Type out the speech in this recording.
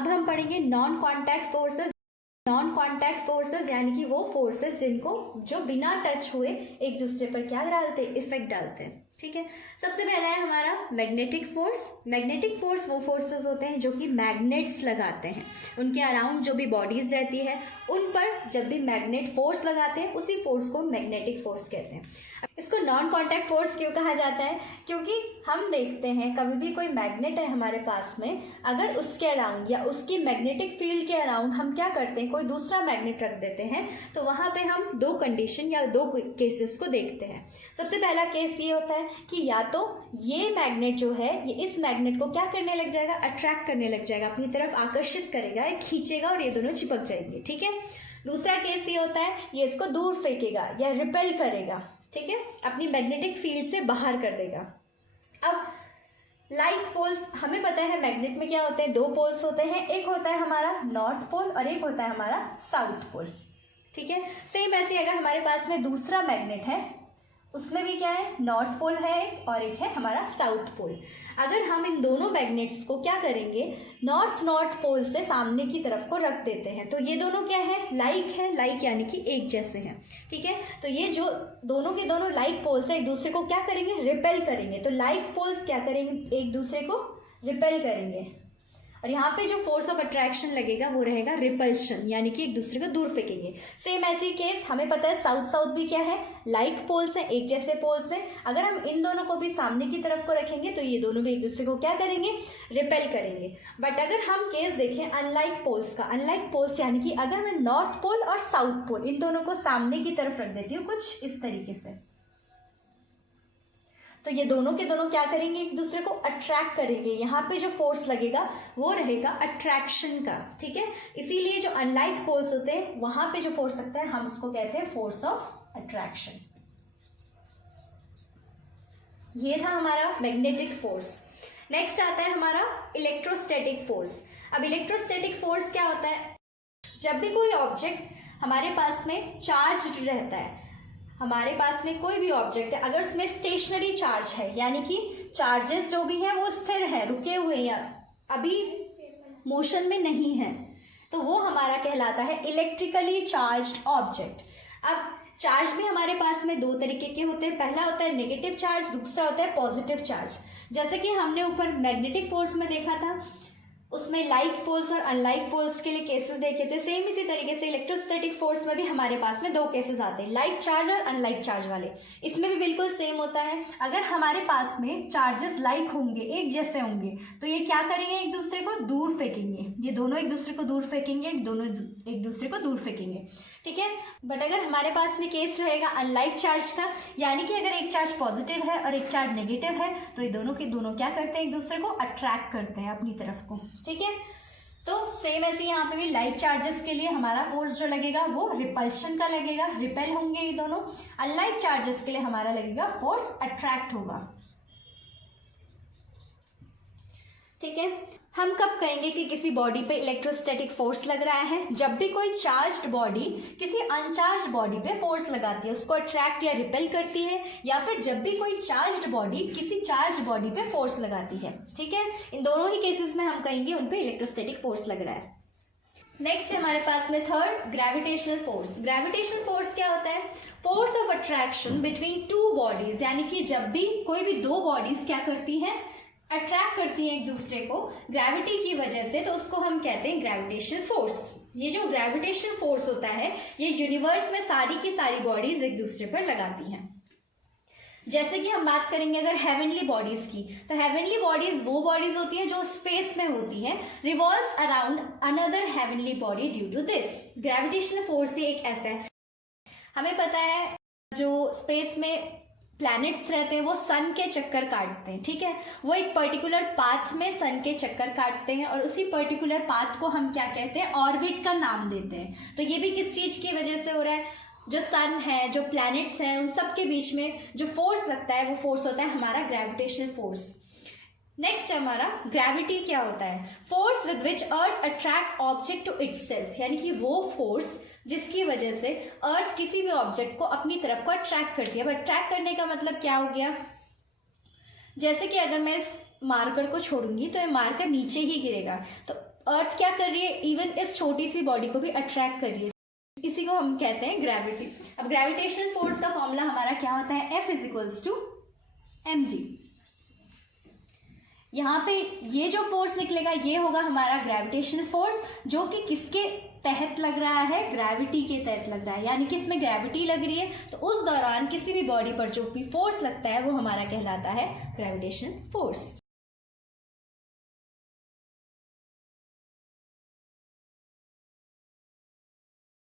अब हम पढ़ेंगे non contact forces. Non contact forces यानी कि वो फोर्सेस जो बिना टच हुए एक दूसरे पर क्या डालते, इफेक्ट डालते हैं। ठीक है, सबसे पहला है हमारा मैग्नेटिक फोर्स। मैग्नेटिक फोर्स वो फोर्सेस होते हैं जो कि मैग्नेट्स लगाते हैं, उनके अराउंड जो भी बॉडीज रहती है उन पर जब भी मैग्नेट फोर्स लगाते हैं उसी फोर्स को मैग्नेटिक फोर्स कहते हैं। इसको नॉन कॉन्टैक्ट फोर्स क्यों कहा जाता है, क्योंकि हम देखते हैं कभी भी कोई मैग्नेट है हमारे पास में, अगर उसके अराउंड या उसकी मैग्नेटिक फील्ड के अराउंड हम क्या करते हैं, कोई दूसरा मैग्नेट रख देते हैं, तो वहाँ पे हम दो कंडीशन या दो केसेस को देखते हैं। सबसे पहला केस ये होता है कि या तो ये मैग्नेट जो है ये इस मैग्नेट को क्या करने लग जाएगा, अट्रैक्ट करने लग जाएगा, अपनी तरफ आकर्षित करेगा, खींचेगा और ये दोनों चिपक जाएंगे। ठीक है, दूसरा केस ये होता है ये इसको दूर फेंकेगा या रिपेल करेगा, ठीक है, अपनी मैग्नेटिक फील्ड से बाहर कर देगा। अब लाइक पोल्स, हमें पता है मैग्नेट में क्या होते हैं, दो पोल्स होते हैं, एक होता है हमारा नॉर्थ पोल और एक होता है हमारा साउथ पोल। ठीक है, सेम ऐसे अगर हमारे पास में दूसरा मैग्नेट है उसमें भी क्या है, नॉर्थ पोल है एक और एक है हमारा साउथ पोल। अगर हम इन दोनों मैग्नेट्स को क्या करेंगे, नॉर्थ पोल से सामने की तरफ को रख देते हैं, तो ये दोनों क्या है, लाइक यानी कि एक जैसे हैं। ठीक है, तो ये जो दोनों के दोनों लाइक पोल्स है एक दूसरे को क्या करेंगे, रिपेल करेंगे। तो लाइक पोल्स क्या करेंगे, एक दूसरे को रिपेल करेंगे और यहाँ पे जो फोर्स ऑफ अट्रैक्शन लगेगा वो रहेगा रिपल्शन, यानी कि एक दूसरे को दूर फेंकेंगे। सेम ऐसी केस हमें पता है साउथ भी क्या है, लाइक पोल्स हैं, एक जैसे पोल्स हैं। अगर हम इन दोनों को भी सामने की तरफ को रखेंगे तो ये दोनों भी एक दूसरे को क्या करेंगे, रिपेल करेंगे। बट अगर हम केस देखें अनलाइक पोल्स का, अनलाइक पोल्स यानी कि अगर मैं नॉर्थ पोल और साउथ पोल इन दोनों को सामने की तरफ रख देती हूँ कुछ इस तरीके से, तो ये दोनों के दोनों क्या करेंगे, एक दूसरे को अट्रैक्ट करेंगे। यहाँ पे जो फोर्स लगेगा वो रहेगा अट्रैक्शन का। ठीक है, इसीलिए जो अनलाइक पोल्स होते हैं वहां पे जो फोर्स लगता है हम उसको कहते हैं फोर्स ऑफ अट्रैक्शन। ये था हमारा मैग्नेटिक फोर्स। नेक्स्ट आता है हमारा इलेक्ट्रोस्टैटिक फोर्स। अब इलेक्ट्रोस्टैटिक फोर्स क्या होता है, जब भी कोई ऑब्जेक्ट हमारे पास में चार्ज रहता है, हमारे पास में कोई भी ऑब्जेक्ट है अगर उसमें स्टेशनरी चार्ज है, यानी कि चार्जेस जो भी हैं वो स्थिर है, रुके हुए हैं, अभी मोशन में नहीं है, तो वो हमारा कहलाता है इलेक्ट्रिकली चार्ज्ड ऑब्जेक्ट। अब चार्ज भी हमारे पास में दो तरीके के होते हैं, पहला होता है नेगेटिव चार्ज, दूसरा होता है पॉजिटिव चार्ज। जैसे कि हमने ऊपर मैग्नेटिक फोर्स में देखा था, उसमें लाइक पोल्स और अनलाइक पोल्स के लिए केसेस देखे थे, सेम इसी तरीके से इलेक्ट्रोस्टैटिक फोर्स में भी हमारे पास में दो केसेस आते हैं, लाइक चार्ज और अनलाइक चार्ज वाले। इसमें भी बिल्कुल सेम होता है, अगर हमारे पास में चार्जेस लाइक होंगे, एक जैसे होंगे, तो ये क्या करेंगे, एक दूसरे को दूर फेंकेंगे, ये दोनों एक दूसरे को दूर फेंकेंगे, दोनों एक दूसरे को दूर फेंकेंगे। ठीक है, बट अगर हमारे पास में केस रहेगा अनलाइक चार्ज का, यानी कि अगर एक चार्ज पॉजिटिव है और एक चार्ज नेगेटिव है, तो ये दोनों के दोनों क्या करते हैं, एक दूसरे को अट्रैक्ट करते हैं अपनी तरफ को। ठीक है, तो सेम ऐसे यहाँ पे भी लाइक चार्जेस के लिए हमारा फोर्स जो लगेगा वो रिपल्शन का लगेगा, रिपेल होंगे ये दोनों। अनलाइक चार्जेस के लिए हमारा लगेगा फोर्स अट्रैक्ट होगा। ठीक है, हम कब कहेंगे कि किसी बॉडी पे इलेक्ट्रोस्टैटिक फोर्स लग रहा है, जब भी कोई चार्ज्ड बॉडी किसी अनचार्ज्ड बॉडी पे फोर्स लगाती है, उसको अट्रैक्ट या रिपेल करती है, या फिर जब भी कोई चार्ज्ड बॉडी किसी चार्ज्ड बॉडी पे फोर्स लगाती है। ठीक है, इन दोनों ही केसेस में हम कहेंगे उन पे इलेक्ट्रोस्टैटिक फोर्स लग रहा है। नेक्स्ट हमारे पास में third gravitational force. Gravitational force क्या होता है, force of attraction between two bodies, यानी कि जब भी कोई भी दो बॉडीज क्या करती हैं, अट्रैक्ट करती हैं एक दूसरे को ग्रेविटी की वजह से, तो उसको हम कहते हैं ग्रेविटेशनल फोर्स। ये जो ग्रेविटेशनल फोर्स होता है ये यूनिवर्स में सारी की सारी बॉडीज एक दूसरे पर लगाती हैं। जैसे कि हम बात करेंगे अगर हेवनली बॉडीज की, तो हेवनली बॉडीज वो बॉडीज होती हैं जो स्पेस में होती हैं, revolves around another heavenly body due to this. Gravitational force ही एक ऐसा है, हमें पता है जो स्पेस में प्लैनेट्स रहते हैं वो सन के चक्कर काटते हैं। ठीक है, वो एक पर्टिकुलर पाथ में सन के चक्कर काटते हैं और उसी पर्टिकुलर पाथ को हम क्या कहते हैं, ऑर्बिट का नाम देते हैं। तो ये भी किस चीज की वजह से हो रहा है, जो सन है, जो प्लैनेट्स हैं, उन सब के बीच में जो फोर्स लगता है वो फोर्स होता है हमारा ग्रेविटेशनल फोर्स। नेक्स्ट हमारा ग्रेविटी क्या होता है, force with which earth attract object to itself, यानी कि वो फोर्स जिसकी वजह से अर्थ किसी भी ऑब्जेक्ट को अपनी तरफ को अट्रैक्ट करती है। अब अट्रैक्ट करने का मतलब क्या हो गया, जैसे कि अगर मैं इस मार्कर को छोड़ूंगी तो ये मार्कर नीचे ही गिरेगा, तो अर्थ क्या कर रही है, इवन इस छोटी सी बॉडी को भी अट्रैक्ट कर रही है, इसी को हम कहते हैं ग्रेविटी। अब ग्रेविटेशनल फोर्स का फॉर्मूला हमारा क्या होता है, F इज टू mg। यहाँ पे ये जो फोर्स निकलेगा ये होगा हमारा ग्रेविटेशनल फोर्स, जो कि किसके तहत लग रहा है, ग्रेविटी के तहत लग रहा है, यानी कि इसमें ग्रेविटी लग रही है, तो उस दौरान किसी भी बॉडी पर जो भी फोर्स लगता है वो हमारा कहलाता है ग्रेविटेशनल फोर्स।